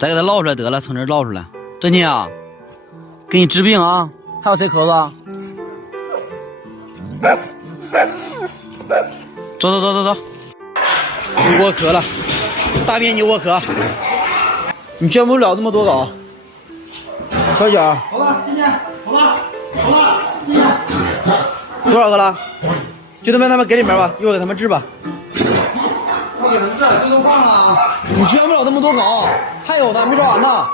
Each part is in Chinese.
再给它捞出来得了，从这儿捞出来。真的啊，给你治病啊！还有谁咳嗽？走走走走走，你窝壳了，大面积窝壳，你卷不了那么多镐。小脚，好了，今天好了，好了，今天多少个了？就他们给里面吧，一会儿给他们治吧。我给他们治，这都放了啊。你卷不了那么多镐，还有呢，没抓完呢。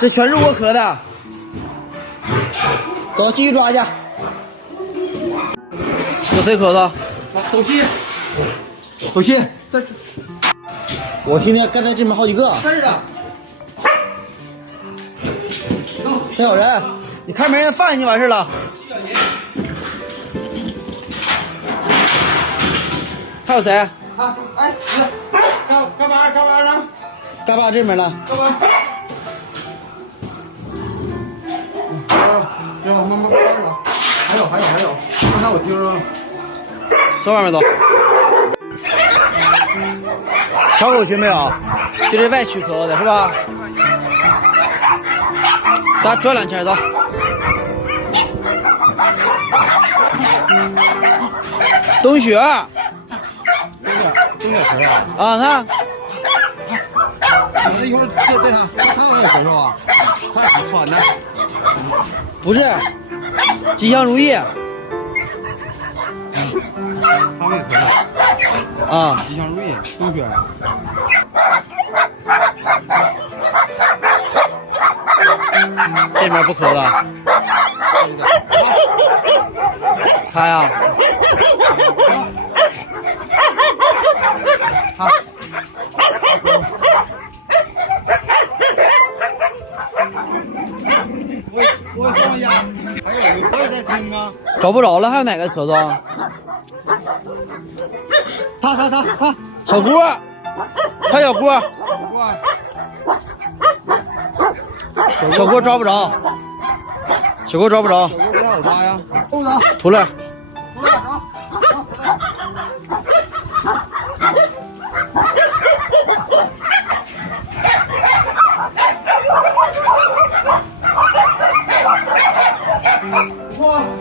这全是窝壳的，走，继续抓去。有谁咳嗽？斗气，斗气，这是我听见刚才这边好几个。这儿的。还有人，你看没人放进去完事了。还有谁？啊，哎，干嘛呢？嘎巴这边了。干嘛？让我慢慢看着。还有，刚才我听着了。上外面走。小狗群没有，就这外区咳嗽的是吧？咱转两圈走。冬雪。冬雪咳啊！啊，看。我一会儿带他也咳嗽啊，他是喘的。不是，吉祥如意。他没咳嗽。啊，吉祥如意，冬雪。这边不咳了。他呀。他。我说呀，还有一个我也在听啊。找不着了，还有哪个咳嗽？他，小郭，看小郭，小郭抓不着，小郭抓不着。小郭不让抓呀，动手，图了。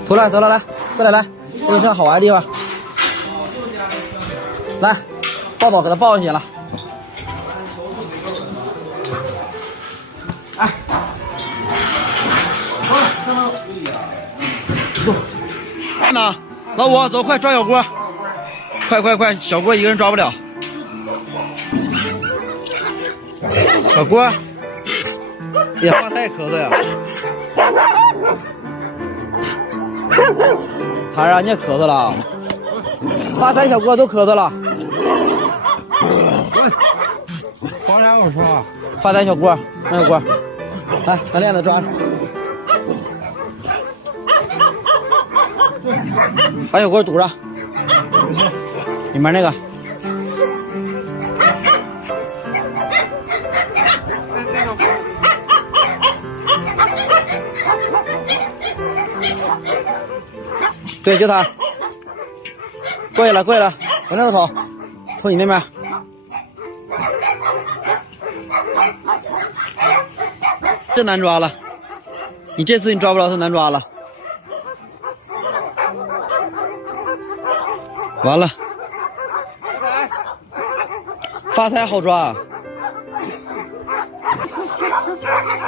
图了，得了，来，过来，这是好玩的地方。来，抱，给他抱进去了。哎，走，呢，老五，走，快抓小郭，快，小郭一个人抓不了。小郭，也发太咳嗽呀。残儿啊，你也咳嗽了。发财小郭都咳嗽了。发财我说，发财小郭，让小郭，来，拿链子抓着。把小郭堵上。里面那个。对，就他。过去了，往那头跑，从你那边。这难抓了，你这次你抓不着，他难抓了。完了，发财好抓。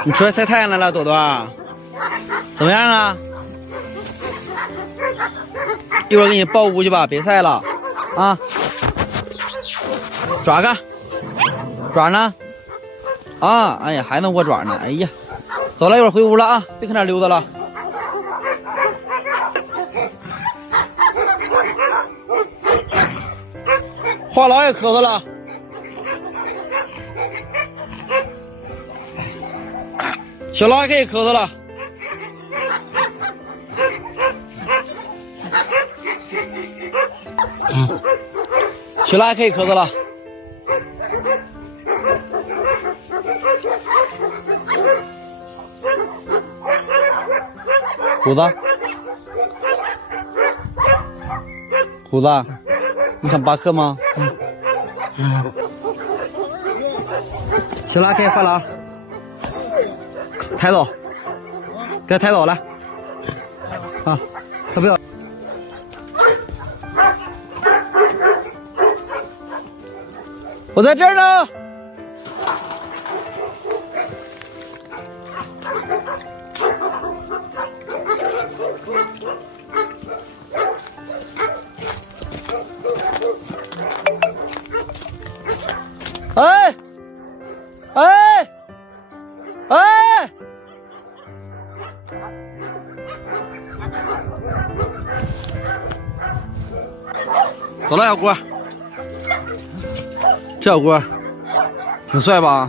你出来晒太阳来了，朵朵，怎么样啊？一会儿给你抱屋去吧，别晒了啊！爪个，爪呢？啊，哎呀，还能握爪呢！哎呀，走了，一会儿回屋了啊，别搁那溜达了。话痨也咳嗽了。小拉也可以咳嗽了。小拉也可以咳嗽了。虎子，虎子，你想扒课吗？行了，可以换了啊。抬走，给他抬走来。啊，他不要。我在这儿呢。哎，哎，哎！走了，小郭。这小郭挺帅吧？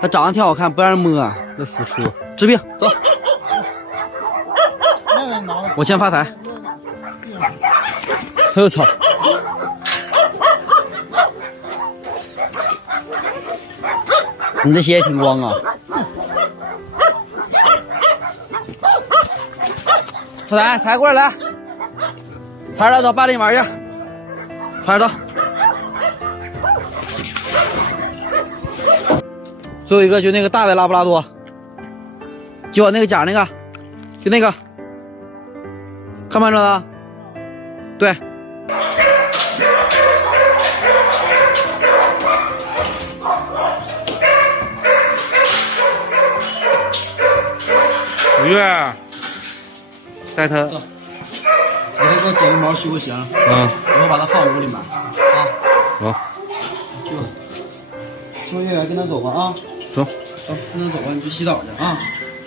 他长得挺好看，不让人摸，这死出。治病，走。我先发财。哎呦操！你这鞋也挺光啊！出来，抬过来，踩着到坝里玩去，踩着。最后一个就那个大的拉布拉多，就我那个甲那个，就那个，看没看着呢？对。5月，带他。你再给我剪个毛，修个形。我把它放屋里面。啊。好。去吧。秋叶，跟他走吧啊。走。走，跟他走吧，你去洗澡去啊。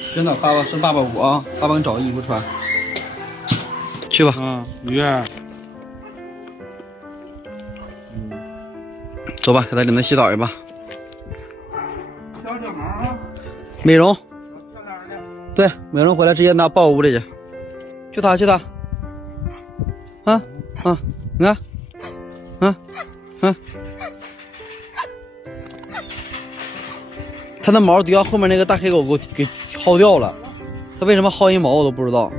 洗澡，爸爸上爸爸屋啊，爸爸给你找个衣服穿。去吧。5月。走吧，给他领他洗澡去吧。美容。对，美容回来直接拿抱屋里去。去他，去他。啊啊，你看，他的毛都让后面那个大黑狗给薅掉了，他为什么薅一毛我都不知道。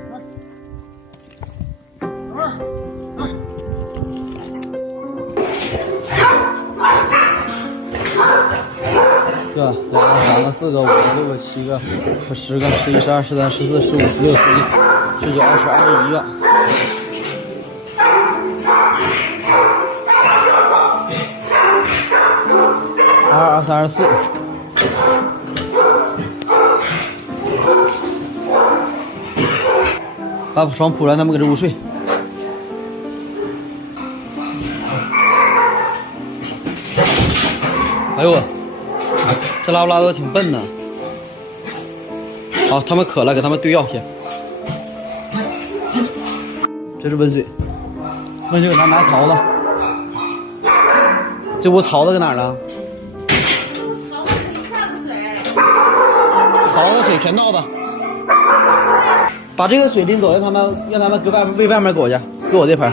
1个、2个、3个、4个、5个、6个、7个、10个、11、12、13、14、15、16、17、19、20、21个。22、23、24。把床铺了，咱们搁这屋睡。哎呦我！这拉布拉多挺笨呢。好，他们渴了，给他们兑药去。这是温水，温水给他拿槽子。这屋槽子搁哪儿呢？槽子水全倒的。把这个水拎走，让他们搁喂外面狗去，搁我这盆。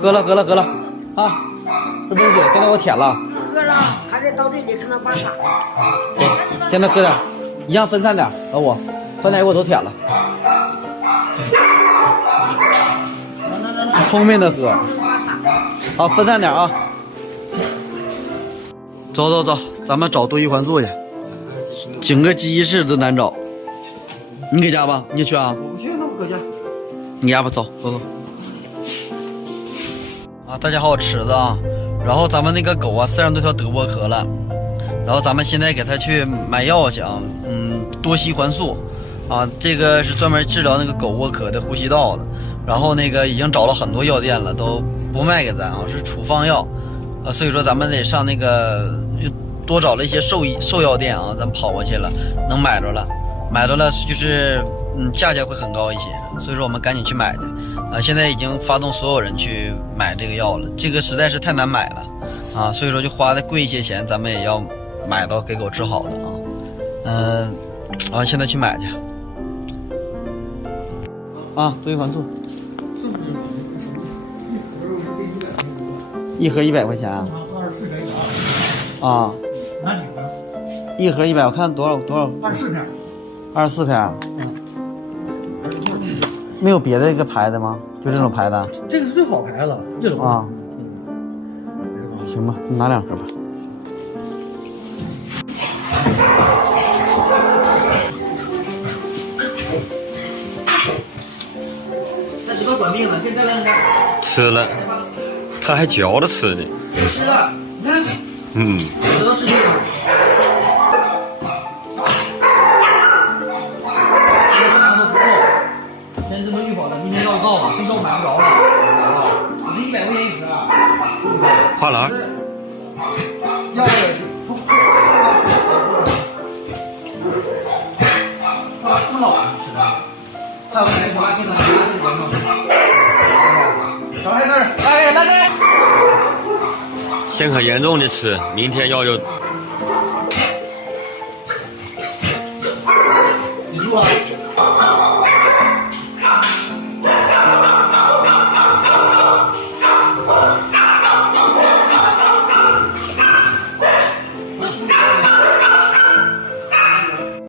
喝了啊！这温水刚才我舔了。喝了，还得到这里看他把啥。让他喝点，一样分散点，老五，分点我都舔了。聪明的喝。好，分散点啊。走，咱们找多益环素去。整个机室都难找。你给家吧，你去啊？我不去，那我搁家。你家吧，走。啊，大家好，我池子啊。然后咱们那个狗啊，42多条得窝壳了。然后咱们现在给它去买药去啊，多烯环素啊，这个是专门治疗那个狗窝壳的呼吸道的。然后那个已经找了很多药店了，都不卖给咱啊，是处方药啊，所以说咱们得上那个多找了一些兽药店啊，咱跑过去了，能买着了就是价钱会很高一些，所以说我们赶紧去买的啊，现在已经发动所有人去买这个药了，这个实在是太难买了啊，所以说就花的贵一些钱，咱们也要买到给狗治好的啊，现在去买去啊，多益环素。一盒100块钱啊？啊，一盒100，我看多少？24片。24片。没有别的一个牌子吗？就这种牌子？这个是最好牌了，这种啊。行吧，你拿2盒吧。那知道管命了，给你再来2个。吃了，他还嚼着吃呢。吃了，你看，嗯，知道吃这个。这个啥都不够，现在这都预保了，明天药到了，这药买不着了，啊，这是100块钱一盒。花篮。药不老吃的，还有奶茶，给他拿这个吗？少来根，来根。先可严重的吃，明天药就。你住啊？